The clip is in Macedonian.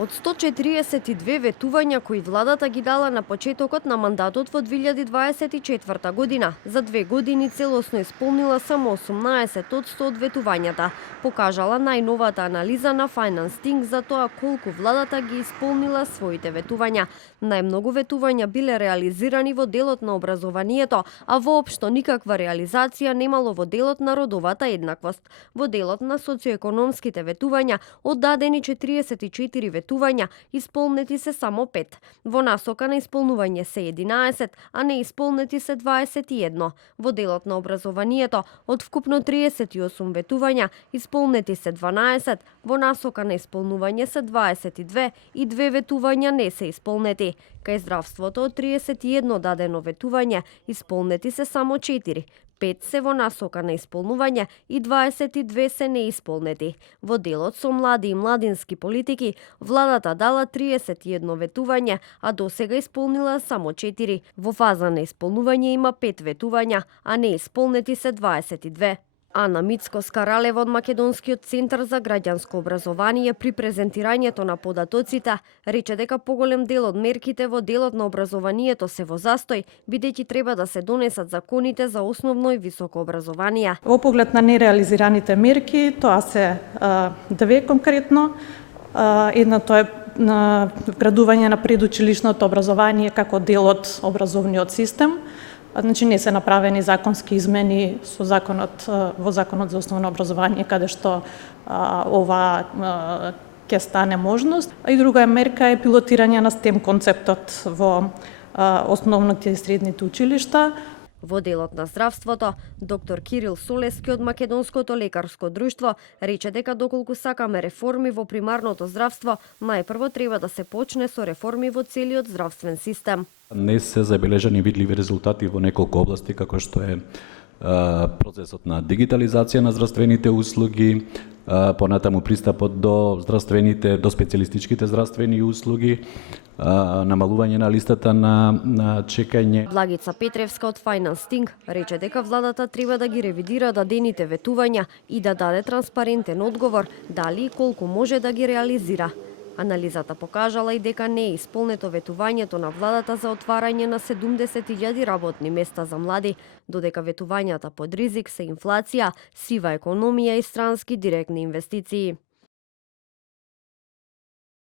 Од 142 ветувања кои владата ги дала на почетокот на мандатот во 2024 година, за 2 години целосно исполнила само 18 од 100 од ветувањата, покажала најновата анализа на Finance Think за тоа колку владата ги исполнила своите ветувања. Најмногу ветувања биле реализирани во делот на образованието, а воопшто никаква реализација немало во делот на родовата еднаквост. Во делот на социоекономските ветувања оддадени 44 ветувања, исполнети се само 5. Во насока на исполнување се 11, а не исполнети се 21. Во делот на образованието, од вкупно 38 ветувања, исполнети се 12, во насока на исполнување се 22 и 2 ветувања не се исполнети. Кај здравството од 31 дадено ветување, исполнети се само 4. 5 се во насока на исполнување и 22 се неисполнети. Во делот со млади и младински политики, владата дала 31 ветување, а досега исполнила само 4. Во фаза на исполнување има 5 ветувања, а неисполнети се 22. Ана Мицко-Скаралева од Македонскиот центар за граѓанско образование при презентирањето на податоците рече дека поголем дел од мерките во делот на образованието се во застој, бидејќи треба да се донесат законите за основно и високо образование. Во поглед на нереализираните мерки, тоа се две конкретно. Една тоа е на вградување на предучилишното образование како дел од образовниот систем. Значи не се направени законски измени со во законот за основно образование, каде што ова ќе стане можност. И друга мерка е пилотирање на STEM концептот во основните и средните училишта. Во делот на здравството, доктор Кирил Солески од Македонското лекарско друштво рече дека доколку сакаме реформи во примарното здравство, најпрво треба да се почне со реформи во целиот здравствен систем. Не се забележани видливи резултати во неколку области, како што е процесот на дигитализација на здравствените услуги, понатаму пристапот до специјалистичките здравствени услуги, намалување на листата на чекање. Благица Петревска од Finance Think рече дека владата треба да ги ревидира дадените ветувања и да даде транспарентен одговор дали и колку може да ги реализира. Анализата покажала и дека не е исполнето ветувањето на владата за отварање на 70.000 работни места за млади, додека ветувањата под ризик се инфлација, сива економија и странски директни инвестиции.